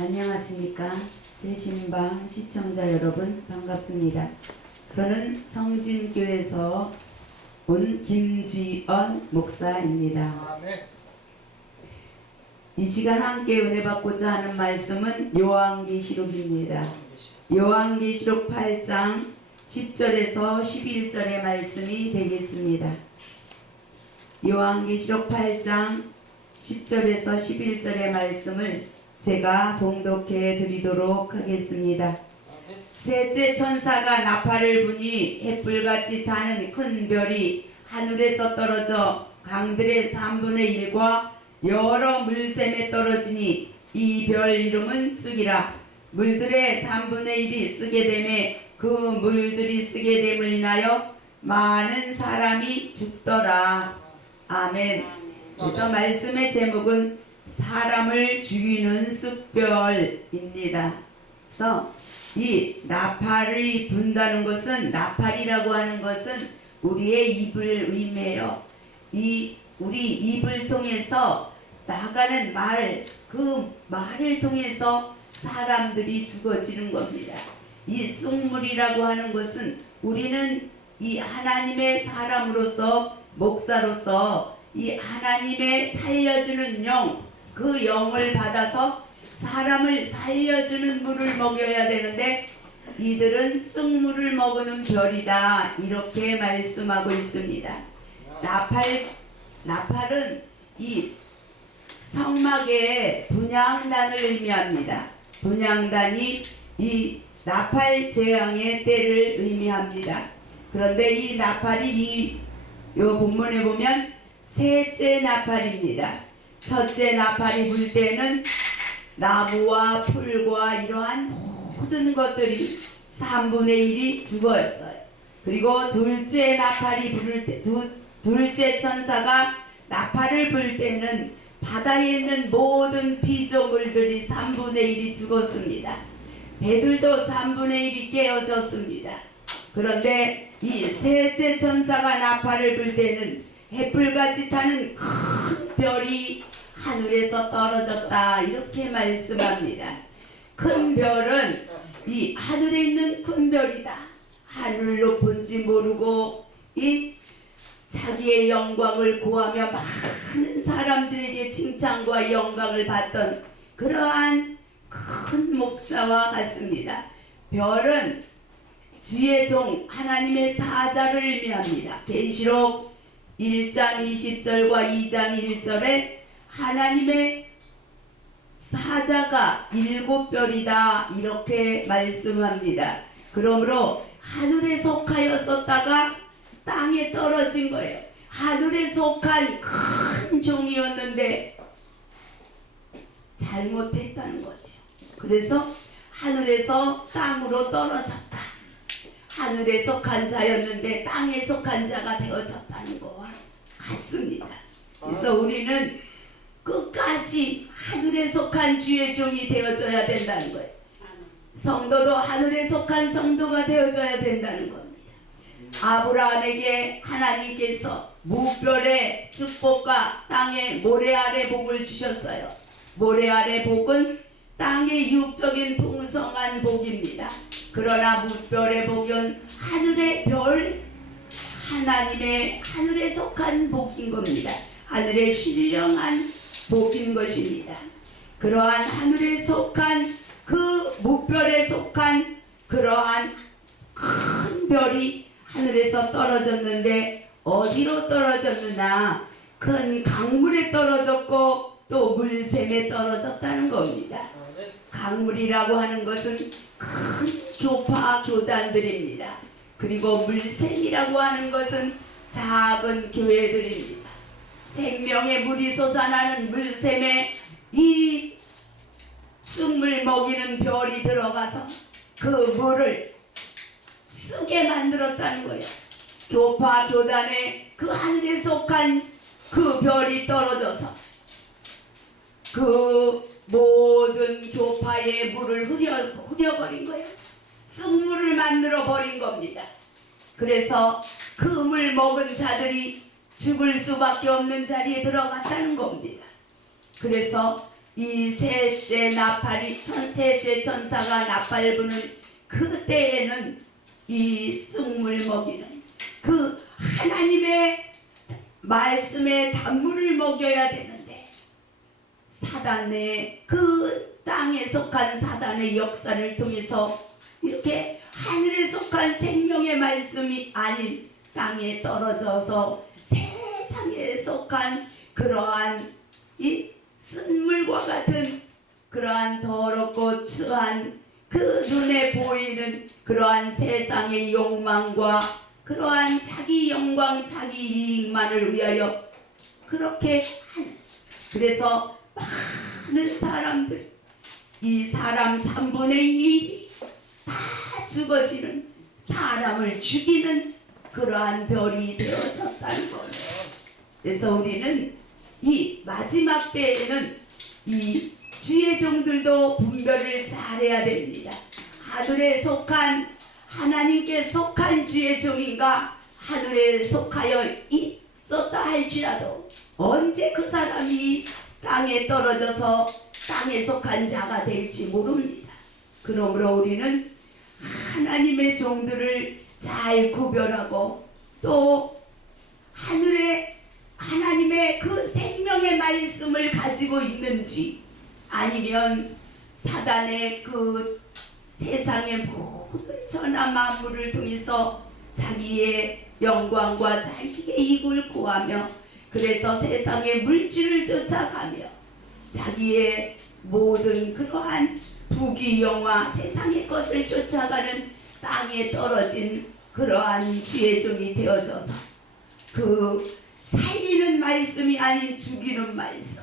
안녕하십니까. 새신방 시청자 여러분 반갑습니다. 저는 성진교에서 온 김지언 목사입니다. 아멘. 이 시간 함께 은혜 받고자 하는 말씀은 요한계시록입니다. 요한계시록 8장 10절에서 11절의 말씀이 되겠습니다. 요한계시록 8장 10절에서 11절의 말씀을 제가 봉독해 드리도록 하겠습니다. 셋째 천사가 나팔을 부니 햇불같이 타는 큰 별이 하늘에서 떨어져 강들의 3분의 1과 여러 물샘에 떨어지니 이 별 이름은 쑥이라. 물들의 3분의 1이 쓰게 되매 그 물들이 쓰게 됨을 인하여 많은 사람이 죽더라. 아멘. 그래서 말씀의 제목은 사람을 죽이는 쑥별입니다. 그래서 이 나팔이 분다는 것은, 나팔이라고 하는 것은 우리의 입을 의미해요. 우리 입을 통해서 나가는 말, 그 말을 통해서 사람들이 죽어지는 겁니다. 이 쑥물이라고 하는 것은 우리는 이 하나님의 사람으로서, 목사로서 이 하나님의 살려주는 영, 그 영을 받아서 사람을 살려주는 물을 먹여야 되는데 이들은 쑥물을 먹는 별이다, 이렇게 말씀하고 있습니다. 나팔은 이 성막의 분향단을 의미합니다. 분향단이 이 나팔 재앙의 때를 의미합니다. 그런데 이 나팔이 요 본문에 보면 셋째 나팔입니다. 첫째 나팔이 불 때는 나무와 풀과 이러한 모든 것들이 3분의 1이 죽었어요. 그리고 둘째 나팔이 부를 때, 둘째 천사가 나팔을 불 때는 바다에 있는 모든 피조물들이 3분의 1이 죽었습니다. 배들도 3분의 1이 깨어졌습니다. 그런데 이 셋째 천사가 나팔을 불 때는 햇불같이 타는 큰 별이 하늘에서 떨어졌다, 이렇게 말씀합니다. 큰 별은 이 하늘에 있는 큰 별이다. 하늘 높은지 모르고 이 자기의 영광을 구하며 많은 사람들에게 칭찬과 영광을 받던 그러한 큰 목자와 같습니다. 별은 주의 종 하나님의 사자를 의미합니다. 계시록 1장 20절과 2장 1절에 하나님의 사자가 7별이다, 이렇게 말씀합니다. 그러므로 하늘에 속하였었다가 땅에 떨어진 거예요. 하늘에 속한 큰 종이었는데 잘못했다는 거죠. 그래서 하늘에서 땅으로 떨어졌다. 하늘에 속한 자였는데 땅에 속한 자가 되어졌다는 거와 같습니다. 그래서 우리는 끝까지 하늘에 속한 주의 종이 되어져야 된다는 거예요. 성도도 하늘에 속한 성도가 되어져야 된다는 겁니다. 아브라함에게 하나님께서 무별의 축복과 땅의 모래 아래 복을 주셨어요. 모래 아래 복은 땅의 육적인 풍성한 복입니다. 그러나 무별의 복은 하늘의 별, 하나님의 하늘에 속한 복인 겁니다. 하늘에 신령한 복인 것입니다. 그러한 하늘에 속한 그 무별에 속한 그러한 큰 별이 하늘에서 떨어졌는데 어디로 떨어졌느냐? 큰 강물에 떨어졌고 또 물샘에 떨어졌다는 겁니다. 강물이라고 하는 것은 큰 교파 교단들입니다. 그리고 물샘이라고 하는 것은 작은 교회들입니다. 생명의 물이 솟아나는 물샘에 이 쑥물 먹이는 별이 들어가서 그 물을 쓰게 만들었다는 거예요. 교파 교단에 그 하늘에 속한 그 별이 떨어져서 그 모든 교파의 물을 흐려버린 거예요. 쑥물을 만들어 버린 겁니다. 그래서 그 물 먹은 자들이 죽을 수밖에 없는 자리에 들어갔다는 겁니다. 그래서 이 셋째 천사가 나팔 부는 그때에는 이 쑥물 먹이는 그 하나님의 말씀의 단물을 먹여야 되는데, 사단의 그 땅에 속한 사단의 역사를 통해서 이렇게 하늘에 속한 생명의 말씀이 아닌 땅에 떨어져서 세상에 속한 그러한 이 쓴물과 같은 그러한 더럽고 추한 그 눈에 보이는 그러한 세상의 욕망과 그러한 자기 영광, 자기 이익만을 위하여 그렇게 하는, 그래서 많은 사람들, 이 사람 3분의 2이 다 죽어지는, 사람을 죽이는 그러한 별이 되어졌다는 거예요. 그래서 우리는 이 마지막 때에는 이 주의 종들도 분별을 잘해야 됩니다. 하늘에 속한, 하나님께 속한 주의 종인가 하늘에 속하여 있었다 할지라도 언제 그 사람이 땅에 떨어져서 땅에 속한 자가 될지 모릅니다. 그러므로 우리는 하나님의 종들을 잘 구별하고, 또 하늘에 하나님의 그 생명의 말씀을 가지고 있는지, 아니면 사단의 그 세상의 모든 천하 만물을 통해서 자기의 영광과 자기의 이익을 구하며, 그래서 세상의 물질을 쫓아가며 자기의 모든 그러한 부귀영화 세상의 것을 쫓아가는 땅에 떨어진 그러한 주의 종이 되어져서 그 살리는 말씀이 아닌 죽이는 말씀,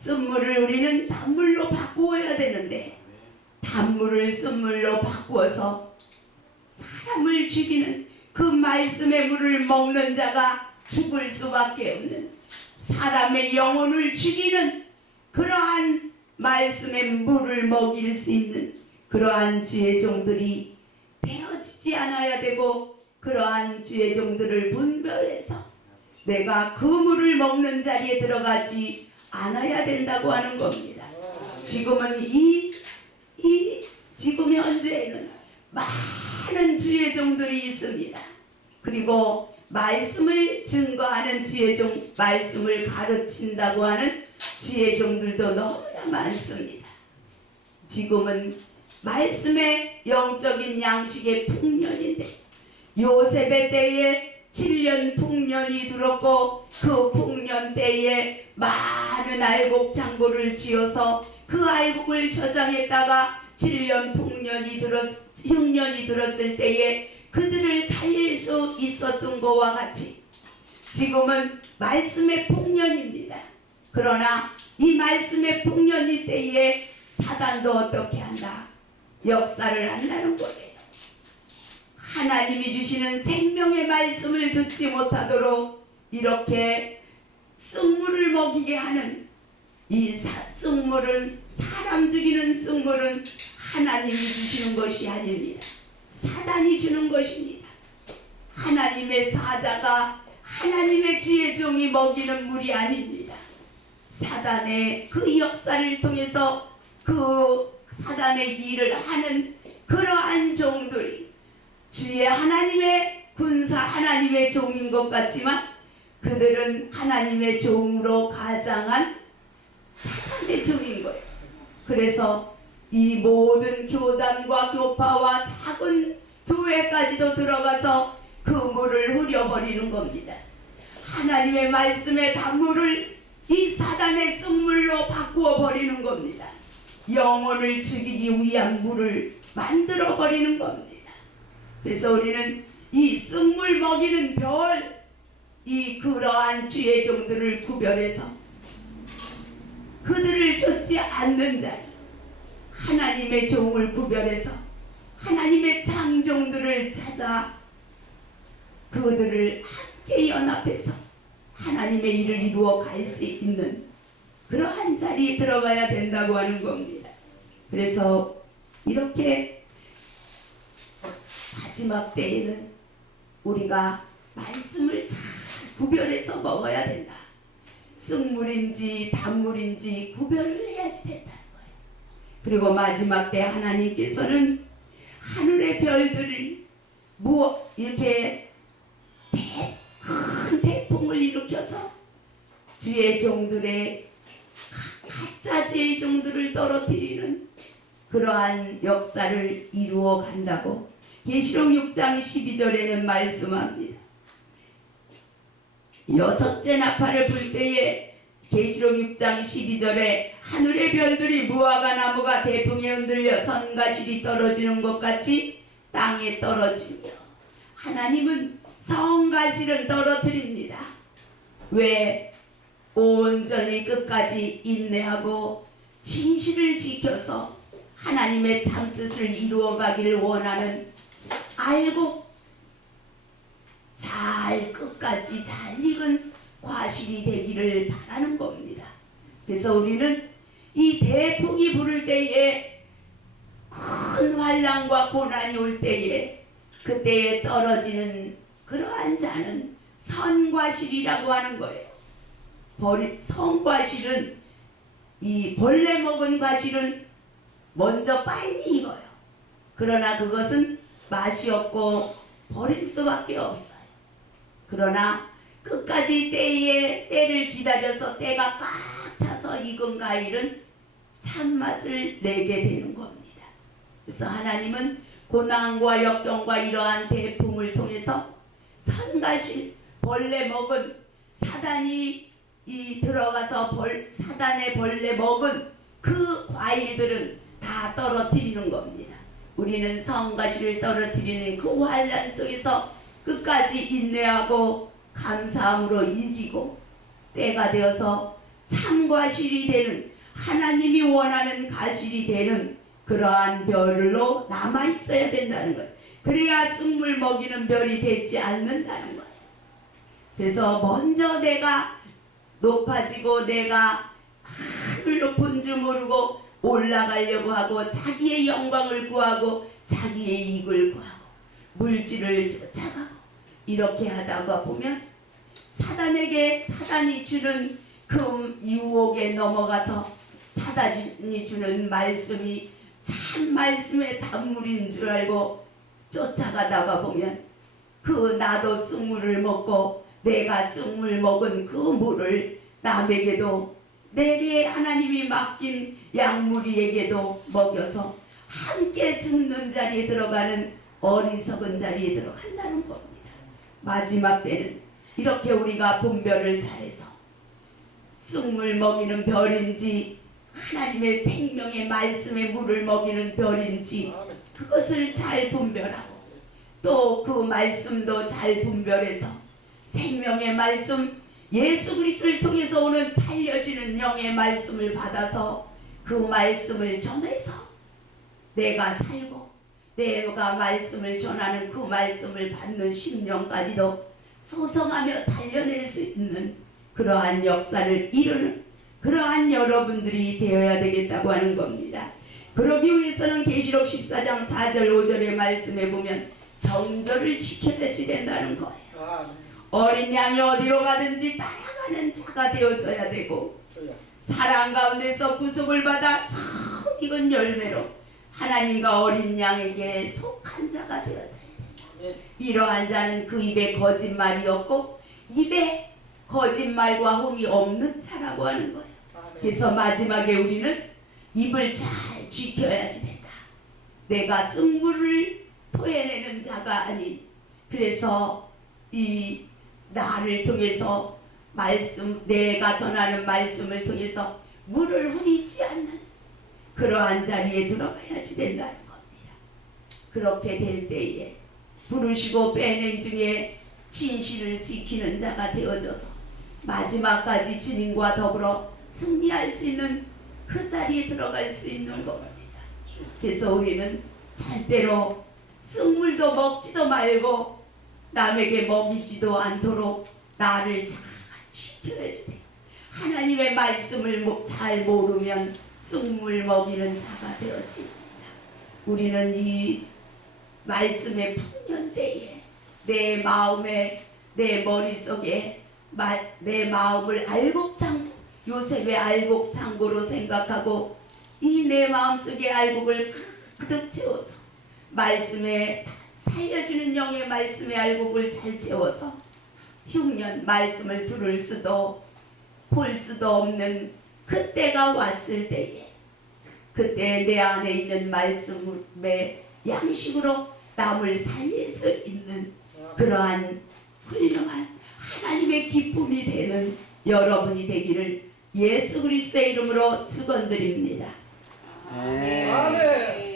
쓴물을 우리는 단물로 바꾸어야 되는데, 단물을 쓴물로 바꾸어서 사람을 죽이는 그 말씀의 물을 먹는 자가 죽을 수밖에 없는, 사람의 영혼을 죽이는 그러한 말씀의 물을 먹일 수 있는 그러한 주의 종들이 되어지지 않아야 되고, 그러한 주의 종들을 분별해서 내가 그 물을 먹는 자리에 들어가지 않아야 된다고 하는 겁니다. 지금은 지금 현재에는 많은 주의 종들이 있습니다. 그리고 말씀을 증거하는 주의 종, 말씀을 가르친다고 하는 주의 종들도 너무나 많습니다. 지금은 말씀의 영적인 양식의 풍년인데, 요셉의 때에 7년 풍년이 들었고, 그 풍년 때에 많은 알곡 창고를 지어서 그 알곡을 저장했다가 7년 풍년이 6년이 들었을 때에 그들을 살릴 수 있었던 것과 같이 지금은 말씀의 풍년입니다. 그러나 이 말씀의 풍년이 때에 사단도 어떻게 한다? 역사를 한다는 거예요. 하나님이 주시는 생명의 말씀을 듣지 못하도록 이렇게 쑥물을 먹이게 하는 이 쑥물은, 사람 죽이는 쑥물은 하나님이 주시는 것이 아닙니다. 사단이 주는 것입니다. 하나님의 사자가, 하나님의 주의 종이 먹이는 물이 아닙니다. 사단의 그 역사를 통해서 그 사단의 일을 하는 그러한 종들이 주의 하나님의 군사, 하나님의 종인 것 같지만 그들은 하나님의 종으로 가장한 사단의 종인 거예요. 그래서 이 모든 교단과 교파와 작은 교회까지도 들어가서 그 물을 흐려버리는 겁니다. 하나님의 말씀의 단물을 이 사단의 쑥물로 바꾸어 버리는 겁니다. 영혼을 죽이기 위한 물을 만들어 버리는 겁니다. 그래서 우리는 이 쑥물 먹이는 별, 이 그러한 주의 종들을 구별해서 그들을 쫓지 않는 자리, 하나님의 종을 구별해서 하나님의 장종들을 찾아 그들을 함께 연합해서 하나님의 일을 이루어 갈 수 있는 그러한 자리에 들어가야 된다고 하는 겁니다. 그래서 이렇게 마지막 때에는 우리가 말씀을 잘 구별해서 먹어야 된다. 쑥물인지 단물인지 구별을 해야지 된다는 거예요. 그리고 마지막 때 하나님께서는 하늘의 별들이 이렇게 큰 태풍을 일으켜서 주의 종들의 가짜 주의 종들을 떨어뜨리는 그러한 역사를 이루어 간다고 계시록 6장 12절에는 말씀합니다. 여섯째 나팔을 불 때에 계시록 6장 12절에 하늘의 별들이 무화과 나무가 태풍에 흔들려 선과 실이 떨어지는 것 같이 땅에 떨어지며 하나님은 선과 실은 떨어뜨립니다. 왜? 온전히 끝까지 인내하고 진실을 지켜서 하나님의 참뜻을 이루어가기를 원하는 알고 잘 끝까지 잘 익은 과실이 되기를 바라는 겁니다. 그래서 우리는 이 태풍이 부를 때에 큰 환난과 고난이 올 때에 그때에 떨어지는 그러한 자는 선과실이라고 하는 거예요. 선과실은 이 벌레 먹은 과실은 먼저 빨리 익어요. 그러나 그것은 맛이 없고 버릴 수밖에 없어요. 그러나 끝까지 때를 기다려서 때가 꽉 차서 익은 과일은 참맛을 내게 되는 겁니다. 그래서 하나님은 고난과 역경과 이러한 태풍을 통해서 선과실 벌레 먹은 사단이 들어가서 사단의 벌레 먹은 그 과일들은 다 떨어뜨리는 겁니다. 우리는 선과실을 떨어뜨리는 그 환난 속에서 끝까지 인내하고 감사함으로 이기고 때가 되어서 참과실이 되는 하나님이 원하는 과실이 되는 그러한 별로 남아있어야 된다는 거예요. 그래야 쑥물 먹이는 별이 되지 않는다는 거예요. 그래서 먼저 내가 높아지고 내가 하늘 높은 줄 모르고 올라가려고 하고 자기의 영광을 구하고 자기의 이익을 구하고 물질을 쫓아가고 이렇게 하다가 보면 사단이 주는 그 유혹에 넘어가서 사단이 주는 말씀이 참 말씀의 단물인 줄 알고 쫓아가다가 보면 나도 쑥물을 먹고 내가 쑥물 먹은 그 물을 남에게도 내게 하나님이 맡긴 양무리에게도 먹여서 함께 죽는 자리에 들어가는 어리석은 자리에 들어간다는 겁니다. 마지막 때는 이렇게 우리가 분별을 잘해서 쑥물 먹이는 별인지 하나님의 생명의 말씀의 물을 먹이는 별인지 그것을 잘 분별하고 또 그 말씀도 잘 분별해서 생명의 말씀 예수 그리스도를 통해서 오는 살려지는 영의 말씀을 받아서 그 말씀을 전해서 내가 살고 내가 말씀을 전하는 그 말씀을 받는 심령까지도 소성하며 살려낼 수 있는 그러한 역사를 이루는 그러한 여러분들이 되어야 되겠다고 하는 겁니다. 그러기 위해서는 계시록 14장 4절 5절의 말씀에 보면 정절을 지켜야지 된다는 거예요. 어린 양이 어디로 가든지 따라가는 자가 되어져야 되고 사랑 가운데서 구속을 받아 참 익은 열매로 하나님과 어린 양에게 속한 자가 되어져야 된다. 이러한 자는 그 입에 거짓말이 없고 입에 거짓말과 흠이 없는 자라고 하는 거예요. 그래서 마지막에 우리는 입을 잘 지켜야지 된다. 내가 쑥물을 토해내는 자가 아닌 그래서 이 나를 통해서 내가 전하는 말씀을 통해서 물을 흐리지 않는 그러한 자리에 들어가야지 된다는 겁니다. 그렇게 될 때에 부르시고 빼낸 중에 진실을 지키는 자가 되어져서 마지막까지 주님과 더불어 승리할 수 있는 그 자리에 들어갈 수 있는 겁니다. 그래서 우리는 절대로 쑥물도 먹지도 말고 남에게 먹이지도 않도록 나를 잘 지켜야지 돼요. 하나님의 말씀을 잘 모르면 쑥물 먹이는 자가 되어집니다. 우리는 이 말씀의 풍년 때에 내 마음에 내 머릿속에 내 마음을 알곡창고, 요셉의 알곡창고로 생각하고 이 내 마음속에 알곡을 가득 채워서 말씀에 살려주는 영의 말씀의 알곡을 잘 채워서 흉년 말씀을 들을 수도 볼 수도 없는 그때가 왔을 때에 그때 내 안에 있는 말씀의 양식으로 남을 살릴 수 있는 그러한 훌륭한 하나님의 기쁨이 되는 여러분이 되기를 예수 그리스도의 이름으로 축원드립니다. 아멘.